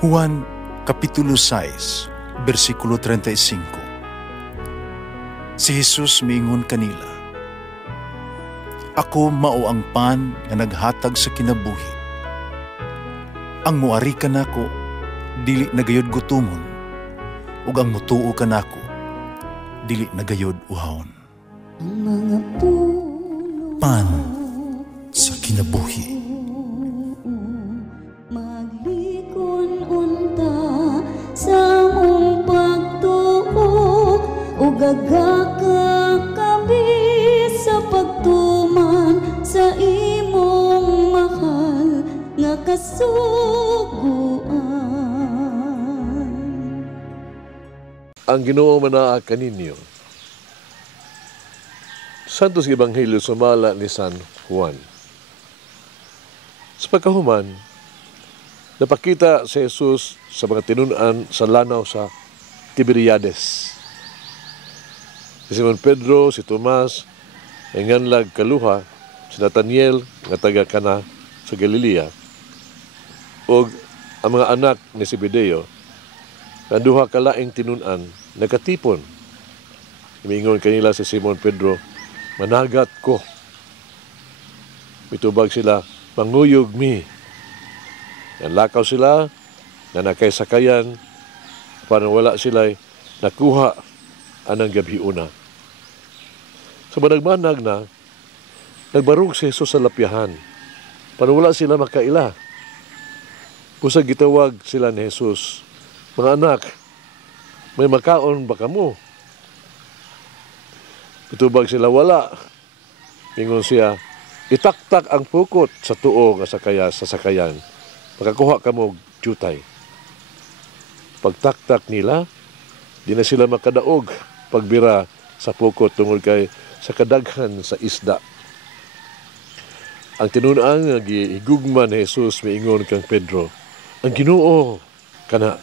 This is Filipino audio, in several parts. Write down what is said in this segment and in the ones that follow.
Juan Kapitulo 6, versikulo 35. Si Jesus miingon kanila, "Ako mao ang pan nga naghatag sa kinabuhi. Ang muari kanako dili nagayod gutomon, ug ang mutuo kanako dili nagayod uhawon." Ang mga puno Pan sa kinabuhi. maglikon unta sa mong pagtuo ug gagakabi sa pagtuman sa imong mahal nga kasuguan. Ang Ginoo manaa kaninyo. Santos Ebanghelyo sumala ni San Juan. Sa pagkahuman, napakita si Jesus sa mga tinunan sa lanaw sa Tiberiades. Si Simon Pedro, si Tomas, ang nganlag kaluha, si Nathaniel, nga taga Kana sa Galilea, ug ang mga anak ni Zebedeo, ang duha kalaing tinunan, nagkatipon. Imingon kanila si Simon Pedro, "Managat ko." Mitubag sila, "Manguyog mi." Nanlakaw sila, nanakay sakayan, para wala sila nakuha anang gabi una. Sa managmanag na, nagbarog si Jesus sa lapyahan, para wala sila makaila. Pusag gitawag sila ni Jesus, "Mga anak, may makaon ba kamo?" Itubag sila, "Wala." Ingon siya, "Itaktak ang pukot sa tuo nga sa sakayan. Makakuha ka mo jutay." Pagtaktak nila, di na sila makadaog pagbira sa pukot tungod kay sa kadaghan sa isda. Ang tinunan nga gihigugman ni Jesus miingon kang Pedro, "Ang Ginoo kana."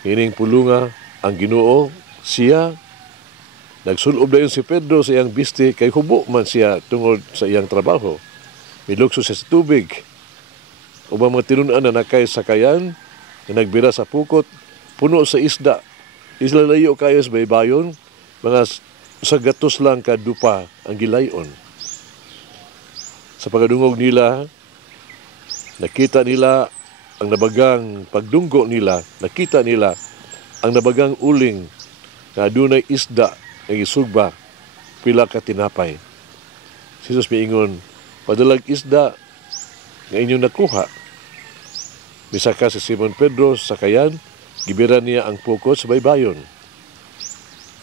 Kining pulunga ang Ginoo siya. Nagsulob dayon si Pedro sa iyang biste kay hubo man siya tungod sa iyang trabaho. Milukso siya sa tubig. Ubang mga tinunan na nakay sakayan, na nagbira sa pukot, puno sa isda. Isla layo kayo sa baybayon, mga sa gatos lang kadupa ang gilayon. Sa pagdungog nila, nakita nila ang nabagang pagdunggo nila, nakita nila ang nabagang uling na adunay isda nga gisugba pila ka tinapay. Si Jesus miingon, "Padalag isda nga inyong nakuha." Misaka si Simon Pedro sa sakayan, gibira niya ang pukot sa baybayon.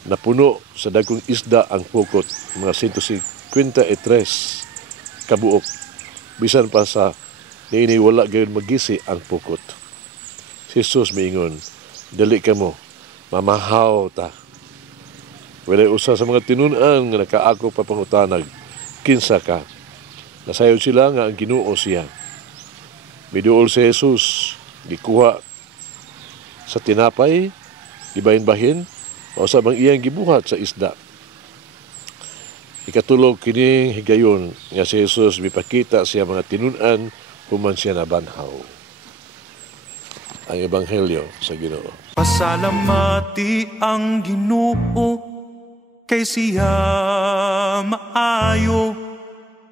Napuno sa dagkong isda ang pukot, mga 153 kabuok. Bisan pa sa niini wala gayon magisi ang pukot. Si Jesus miingon, "Dali ka mo, mamahaw ta." Walay usa sa mga tinunan nga nakaako pa pangutanag, "Kinsa ka?" Nasayod sila nga ang Ginoo siya. Miduol si Jesus, gikuha sa tinapay, gibahin-bahin, o sa bang iyang gibuhat sa isda. Ikatulog kining higayon nga si Jesus mipakita siya mga tinunan human siya nabanhaw. Ang Ebanghelyo sa Ginoo. Pasalamati ang Ginoo kay siya maayo,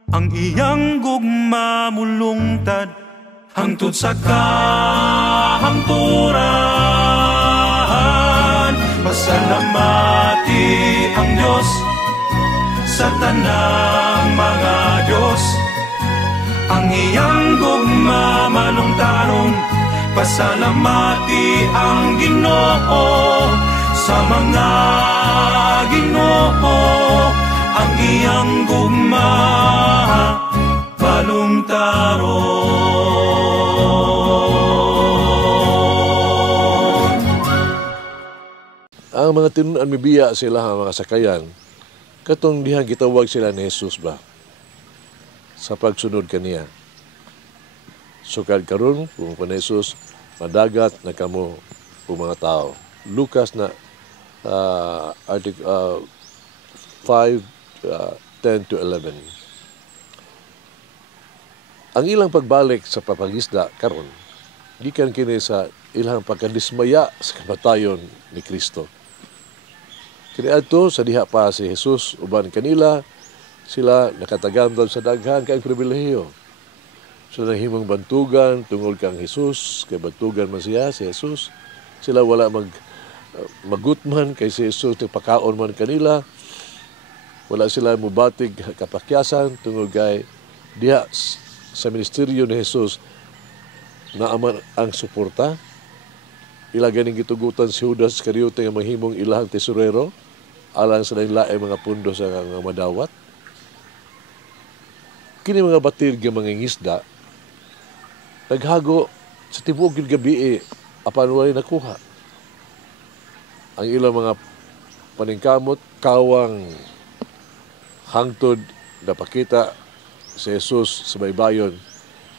ang iyang gugma mulungtad hangtod sa kahangturan. Pasalamati ang Diyos sa tanang mga Diyos, ang iyang gugma malungtaron. Pasalamati ang Ginoo sa mga Ginoo, ang iyang gugma balungtaron. Ang mga tinunan mibiya sila ang mga sakayan, katong dihang gitawag sila ni Jesus ba sa pagsunod kaniya. Sukad karon kung pa ni Jesus, madagat na kamo o mga tao. Lucas na article 5:10-11. Ang ilang pagbalik sa papangisda karon gikan kini sa ilang pagkadismaya sa kamatayon ni Kristo. Kini adto sa diha pa si Jesus uban kanila, sila nakatagamdam sa daghan kay pribilehiyo. Sila nahimong bantugan tungod kang Jesus, kay bantugan man siya si Jesus. Sila wala magutman kay si Jesus nagpakaon man kanila. Wala sila mubatig kapakyasan tungod kay diha sa ministeryo ni Jesus na aman ang suporta. Ilagay ning gitugutan si Judas Iscariote nga mahimong ilahang tesorero alang sa lain mga pundo sa nga madawat. Kini mga batir nga mga ngisda naghago sa tibuok gyud gabi apan walay nakuha. Ang ilang mga paningkamot kawang hangtod napakita si Jesus sa baybayon.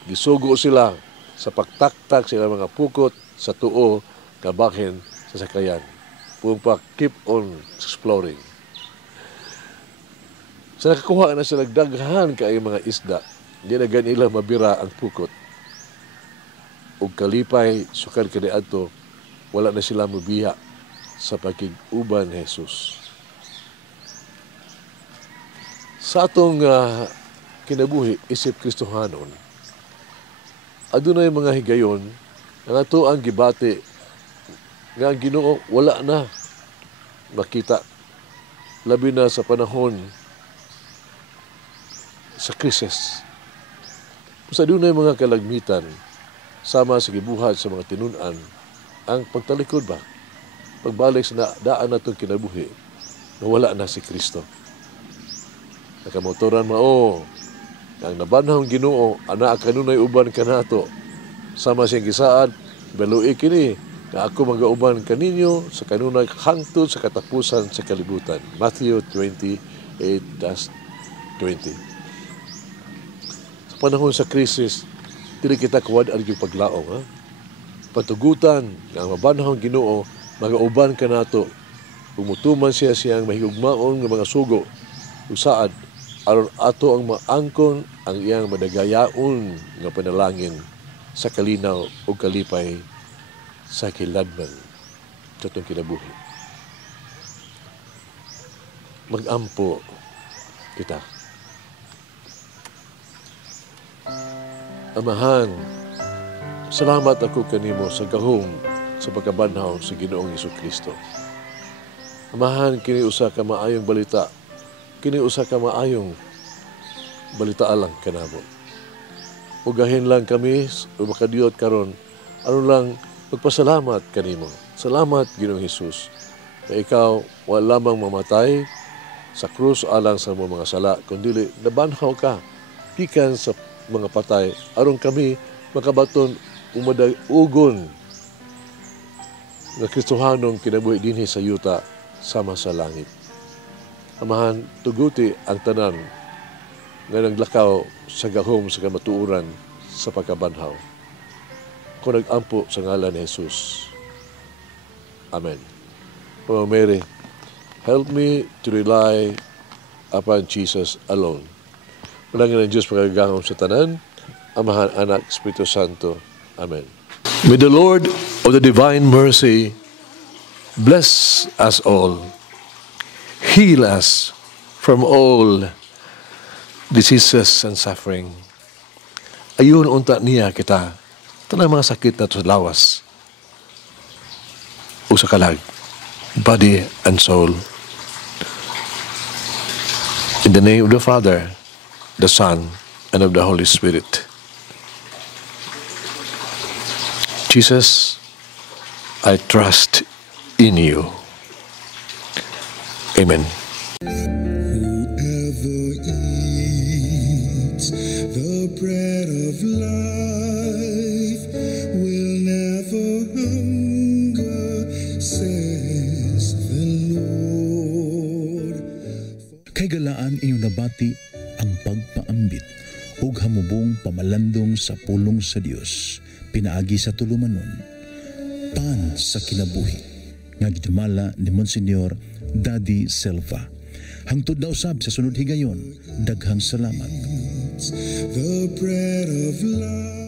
Gisugo sila sa pagtaktak sila mga pukot sa tuo kabahin sa sakayan. Pung pa keep on exploring. Sa nakakuha na sila daghan kay mga isda, di na ganila mabira ang pukot. Ug kalipay sukad kani adto, wala na sila mabiya sa pagkig-uban ni Jesus. Sa atong kinabuhi isip Kristohanon, adunay mga higayon nga ato ang gibati nga ang Ginoo wala na makita, labi na sa panahon sa krisis. Sa adunay mga kalagmitan sama sa gibuhat sa mga tinunan ang pagtalikod ba, pagbalik sa daan natong kinabuhi na wala na si Kristo. Nakamotoran mao ang nabanhang Ginoo ana kanunay uban kanato sama siyang gisaad baloi kini na ako magauban kaninyo sa kanunay hangtod sa katapusan sa kalibutan. Matthew 28:20. Sa panahon sa krisis, dili kita kuwad ang paglaong. Patugutan nga ang mabanhang Ginoo magauban kanato umutuman siya siyang mahigugmaon nga mga sugo usaad aron ato ang maangkon ang iyang madagayaon nga panalangin sa kalinaw o kalipay sa kiladman sa itong kinabuhi. Mag-ampo kita. Amahan, salamat ako kanimo sa gahom sa pagkabanhaw sa Ginoong Hesukristo. Amahan, kini usa ka maayong balita. Kini usa ka maayong balita alang kanamo. Ugahin lang kami o makadiyot karon ano lang magpasalamat kanimo. Salamat Ginoong Hesus na ikaw wala lamang mamatay sa krus alang sa mga sala kundi nabanhaw ka gikan sa mga patay aron kami makabaton ugon nga Kristohanong kinabuhi dinhi sa yuta sama sa langit. Amahan, tuguti ang tanan nga naglakaw sa gahom sa kamatuuran sa pagkabanhaw. Kung nag-ampo sa ngalan ni Jesus. Amen. Mama Mary, help me to rely upon Jesus alone. Manangin ng Diyos pagkagahom sa tanan, Amahan, Anak, Espiritu Santo. Amen. May the Lord of the divine mercy bless us all, heal us from all diseases and suffering. Ayun unta niya kita, tanang mga sakit na to sa lawas o sa kalag, body and soul. In the name of the Father, the Son, and of the Holy Spirit. Jesus, I trust in you. Amen. Whoever eats the bread of life will never hunger, says the Lord. Kay galaan inyong nabati ang pagpaambit ug hamubong pamalandong sa pulong sa Dios pinaagi sa tulumanon pan sa kinabuhi nga gidumala ni Monsignor Daddy Silva. Hangtod na usab sa sunod higayon, daghang salamat. eats the bread of life.